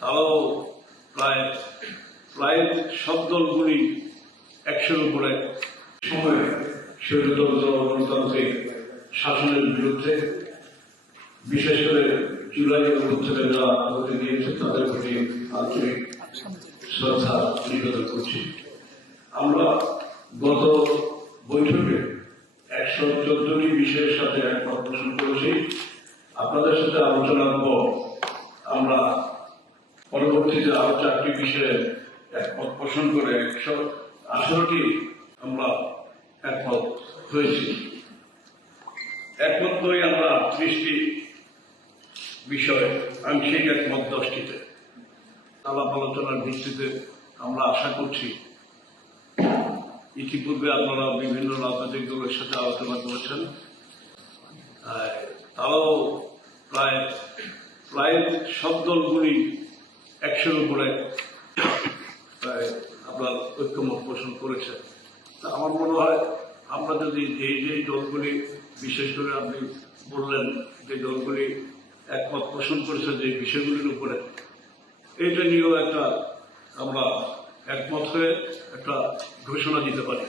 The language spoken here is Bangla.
তারাও প্রায় প্রায় সব দলগুলি একশোর উপরে সময়ে স্বৈরতন্ত্র গণতান্ত্রিক শাসনের বিরুদ্ধে, বিশেষ করে জুলাই অভ্যুত্থানে যারা ভোটে দিয়েছে তাদের প্রতি আন্তরিক শ্রদ্ধা নিবেদন করছি। আমরা গত বৈঠকে একশো চোদ্দটি বিষয়ের সাথে একমত পোষণ করেছি। আপনাদের সাথে আমরা পরবর্তীতে আরও চারটি বিষয়ে একমত পোষণ করে একশো আঠারোটি আমরা একমত হয়েছি। একমত হয়ে আমরা ত্রিশটি বিষয় আংশিক একমত দশটিতে। আলাপ আলোচনার ভিত্তিতে আমরা আশা করছি ইতিপূর্বে আপনারা বিভিন্ন রাজনৈতিক দলের সাথে আলোচনা করেছেন। তারাও প্রায় প্রায় সব দলগুলি একশোর উপরে প্রায় আপনার ঐক্যমত পোষণ করেছে। তা আমার মনে হয় আমরা যদি এই যে দলগুলি, বিশেষ করে আপনি বললেন যে দলগুলি একমত পোষণ করেছে যে বিষয়গুলির উপরে এইটা নিয়েও একটা আমরা একমত হয়ে একটা ঘোষণা দিতে পারি।